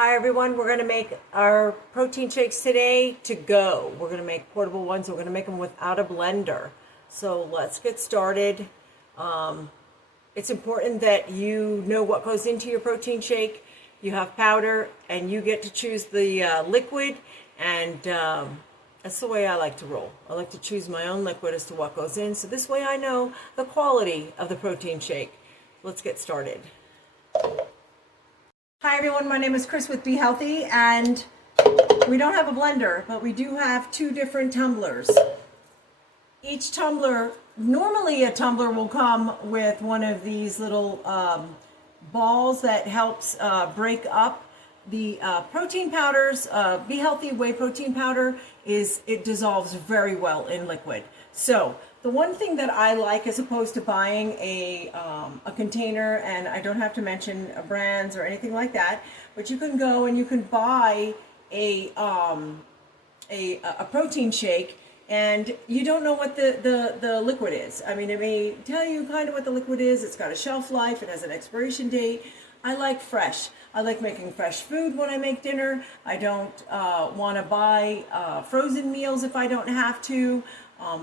Hi everyone, we're going to make our protein shakes today to go. We're going to make portable ones. We're going to make them without a blender. So let's get started. It's important that you know what goes into your protein shake. You have powder and you get to choose the liquid, and that's the way I like to roll. I like to choose my own liquid as to what goes in, so this way I know the quality of the protein shake. Let's get started. Hi everyone, my name is Chris with Be Healthy, and we don't have a blender, but we do have two different tumblers. Each tumbler, normally a tumbler will come with one of these little balls that helps break up the protein powders. Be Healthy whey protein powder it dissolves very well in liquid. So the one thing that I like, as opposed to buying a container, and I don't have to mention brands or anything like that, but you can go and you can buy a protein shake, and you don't know what the liquid is. I mean, it may tell you kind of what the liquid is. It's got a shelf life. It has an expiration date. I like fresh. I like making fresh food when I make dinner. I don't want to buy frozen meals if I don't have to.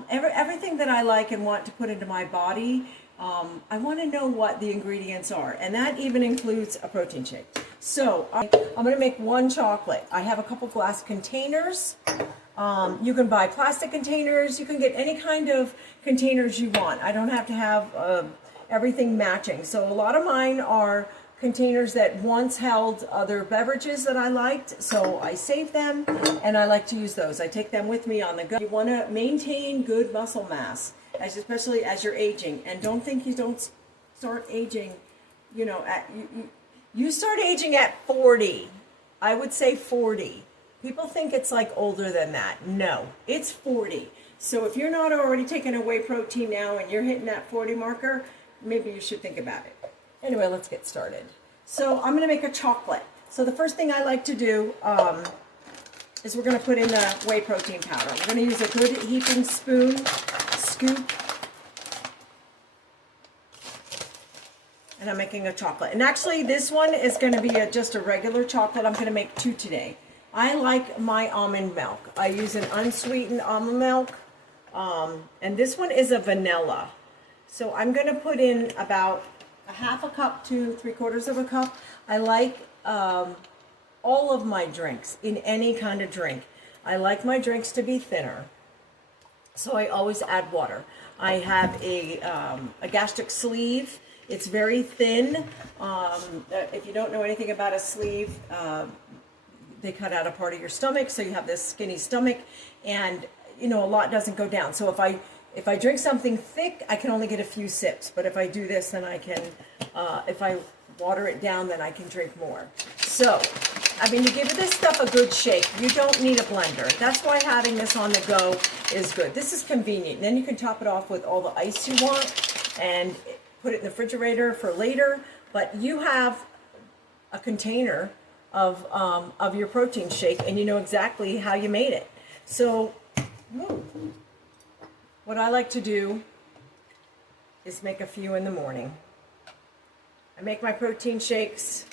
Everything that I like and want to put into my body, I want to know what the ingredients are, and that even includes a protein shake. So I'm going to make one chocolate. I have a couple glass containers. You can buy plastic containers. You can get any kind of containers you want. I don't have to have everything matching. So a lot of mine are containers that once held other beverages that I liked, so I save them and I like to use those. I take them with me on the go. You want to maintain good muscle mass, especially as you're aging, and don't think you don't start aging, you know, you start aging at 40. I would say 40. People think it's like older than that. No, it's 40. So if you're not already taking a whey protein now and you're hitting that 40 marker, maybe you should think about it. Anyway, let's get started. So I'm going to make a chocolate. So the first thing I like to do is we're going to put in the whey protein powder. We're going to use a good heaping scoop. And I'm making a chocolate. And actually this one is going to be just a regular chocolate. I'm going to make two today. I like my almond milk. I use an unsweetened almond milk. And this one is a vanilla. So I'm going to put in about a half a cup to 3/4 of a cup. I like all of my drinks, in any kind of drink, I like my drinks to be thinner. So I always add water. I have a gastric sleeve. It's very thin. If you don't know anything about a sleeve, they cut out a part of your stomach, so you have this skinny stomach, and you know, a lot doesn't go down. So if I drink something thick, I can only get a few sips. But if I do this, then I can, if I water it down, then I can drink more. So, I mean, to give this stuff a good shake, you don't need a blender. That's why having this on the go is good. This is convenient. Then you can top it off with all the ice you want and put it in the refrigerator for later. But you have a container of your protein shake, and you know exactly how you made it. So, what I like to do is make a few in the morning. I make my protein shakes,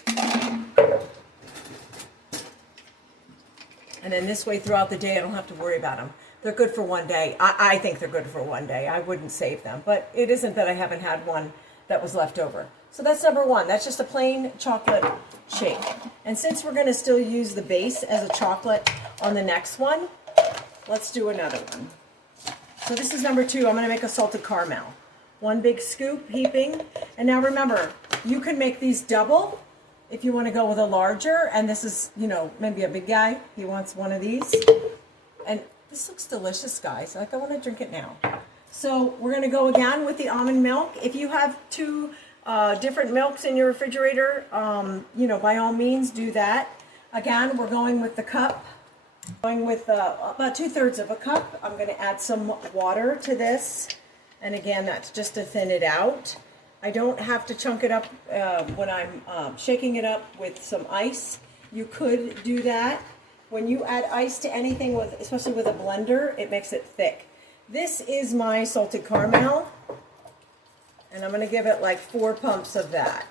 and then this way throughout the day I don't have to worry about them. They're good for one day. I think they're good for one day. I wouldn't save them, but it isn't that I haven't had one that was left over. So that's number one. That's just a plain chocolate shake. And since we're going to still use the base as a chocolate on the next one, let's do another one. So this is number two. I'm going to make a salted caramel. One big scoop, heaping. And now remember, you can make these double if you want to go with a larger. And this is, you know, maybe a big guy. He wants one of these. And this looks delicious, guys. Like, I want to drink it now. So we're going to go again with the almond milk. If you have two different milks in your refrigerator, you know, by all means do that. Again, we're going with the cup. Going with about 2/3 of a cup. I'm going to add some water to this, and again, that's just to thin it out. I don't have to chunk it up when I'm shaking it up with some ice. You could do that. When you add ice to anything, especially with a blender, it makes it thick. This is my salted caramel, and I'm going to give it like 4 pumps of that.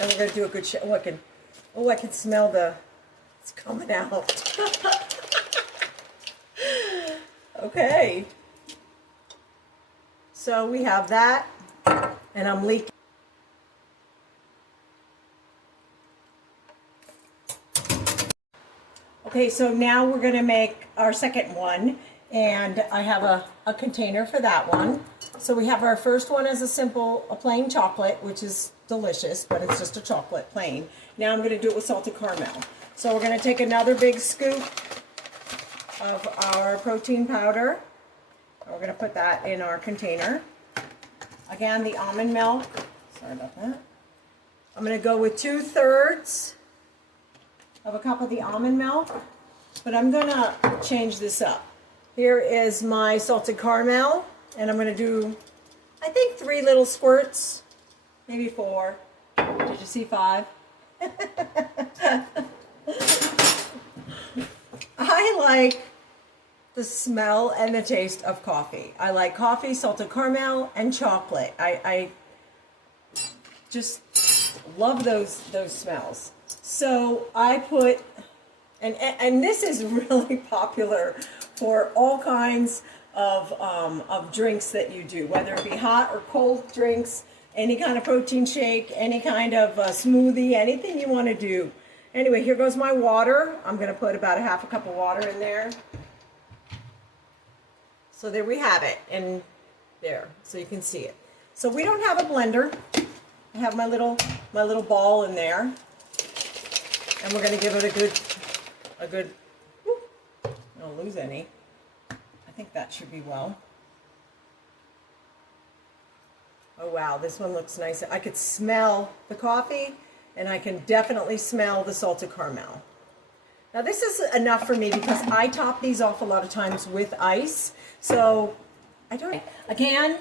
And we're going to do a good shake. I can smell it's coming out. Okay. So we have that, and I'm leaking. Okay, so now we're going to make our second one, and I have a container for that one. So we have our first one as a plain chocolate, which is delicious, but it's just a chocolate plain. Now I'm going to do it with salted caramel. So we're going to take another big scoop of our protein powder. We're going to put that in our container. Again, the almond milk. Sorry about that. I'm going to go with 2/3 of a cup of the almond milk, but I'm going to change this up. Here is my salted caramel, and I'm going to do, I think, 3 little squirts, maybe 4. Did you see 5? I like the smell and the taste of coffee. I like coffee, salted caramel, and chocolate. I just love those smells. So I put, and this is really popular for all kinds of drinks that you do, whether it be hot or cold drinks, any kind of protein shake, any kind of smoothie, anything you want to do. Anyway, here goes my water. I'm going to put about a half a cup of water in there. So there we have it, and there, so you can see it. So we don't have a blender. I have my little ball in there, and we're going to give it a good. Whoop, don't lose any. I think that should be well. Oh wow, this one looks nice. I could smell the coffee, and I can definitely smell the salted caramel. Now this is enough for me because I top these off a lot of times with ice. So I don't, again,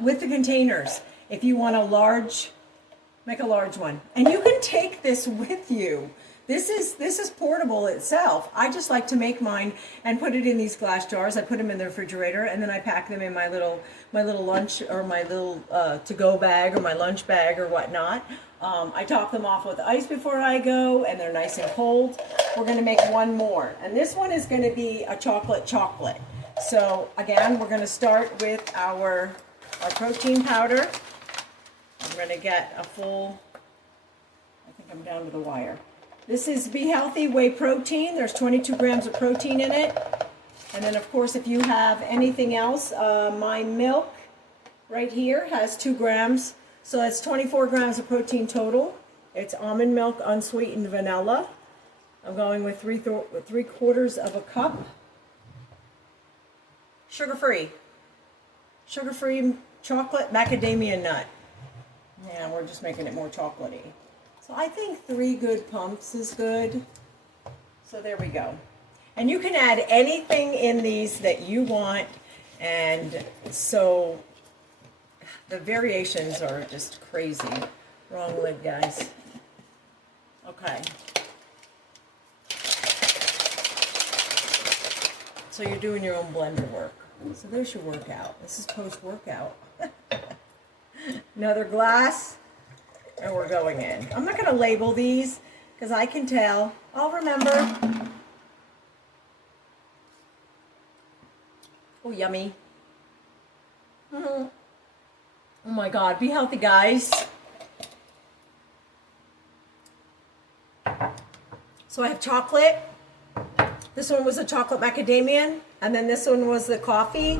with the containers, if you want make a large one. And you can take this with you. This is portable itself. I just like to make mine and put it in these glass jars. I put them in the refrigerator, and then I pack them in my little lunch, or my little to-go bag, or my lunch bag, or whatnot. I top them off with ice before I go, and they're nice and cold. We're going to make one more, and this one is going to be a chocolate. So again, we're going to start with our protein powder. I'm going to get a full, I think I'm down to the wire. This is Be Healthy Whey Protein. There's 22 grams of protein in it. And then, of course, if you have anything else, my milk right here has 2 grams. So that's 24 grams of protein total. It's almond milk, unsweetened vanilla. I'm going with 3/4 of a cup. Sugar-free chocolate macadamia nut. Yeah, we're just making it more chocolatey. So I think 3 good pumps is good. So there we go. And you can add anything in these that you want. And so the variations are just crazy. Wrong lid, guys. Okay. So you're doing your own blender work. So there's your workout. This is post-workout. Another glass. And we're going in. I'm not going to label these because I can tell. I'll remember. Oh, yummy. Oh my God. Be healthy, guys. So I have chocolate. This one was a chocolate macadamia. And then this one was the coffee.